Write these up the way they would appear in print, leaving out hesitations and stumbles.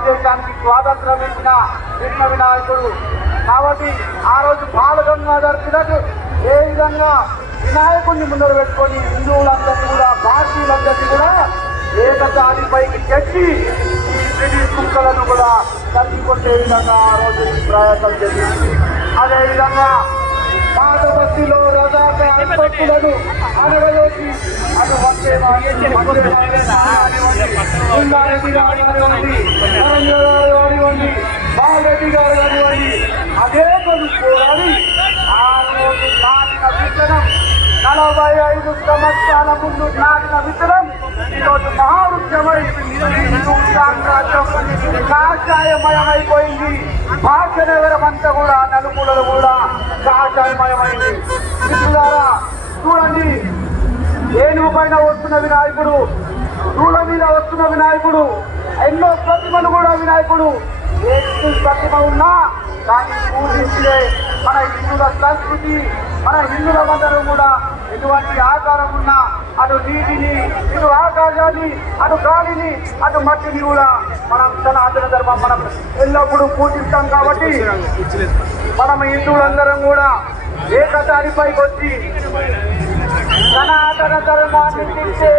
భారతదేశానికి స్వాతంత్రం ఇచ్చిన విఘ్న వినాయకుడు కాబట్టి ఆ రోజు బాలగంగాధర్ తిలక్ ఏ విధంగా వినాయకుడిని ముందర పెట్టుకొని హిందువులందరినీ కూడా భారతీయులందరినీ కూడా ఏకతాటిపైకి తెచ్చి ఈ బ్రిటిష్ కుక్కలను కూడా తగ్గికొట్టే విధంగా ఆ రోజు ప్రయత్నం చేసింది. అదేవిధంగా పాత బస్తీలో రజాకారులను అనగలోకి అటు వందే రంగారెడ్డి గారు కానివ్వండి, కానివ్వండి, బాలరెడ్డి గారు కానివ్వండి, అదే కొన్ని పోరాడి ఆ రోజు నాటిన విత్తనం 45 సంవత్సరాల ముందు నాటిన విత్తనం ఈరోజు మహావృక్షమై హిందూ సామ్రాజ్యం కాషాయమయమైపోయింది. భాగ్యనగరం అంతా కూడా నలుమూలలు కూడా కాషాయమయమైంది. మిత్రులారా చూడండి, ఏనుగు పైన వస్తున్న వినాయకుడు, దూల మీద వస్తున్న వినాయకుడు, ఎన్నో ప్రతిమలు కూడా వినాయకుడు. ఏ ప్రతిమ ఉన్నా దాన్ని పూజించే మన హిందువుల సంస్కృతి, మన హిందువులందరూ కూడా ఎటువంటి ఆకారం ఉన్నా అటు నీటిని, ఇటు ఆకాశాన్ని, అటు గాలిని, అటు మట్టిని కూడా మనం సనాతన ధర్మం మనం ఎల్లప్పుడూ పూజిస్తాం. కాబట్టి మనం హిందువులందరం కూడా ఏకతాటిపైకి వచ్చి సనాతన ధర్మాన్ని తిట్టే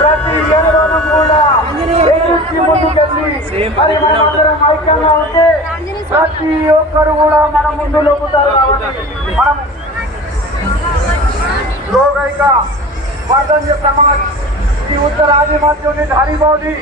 ప్రతి ఏడును కూడా ముందుకెళ్ళి మరి మనమందరం ఐక్యంగా ఉంటే ప్రతి ఒక్కరు కూడా మన ముందు లోపుతారు. కాబట్టి మనం లోకైక వర్ధన్య సమాజ్ ఈ ఉత్తరాది మధ్య హరిమోదీ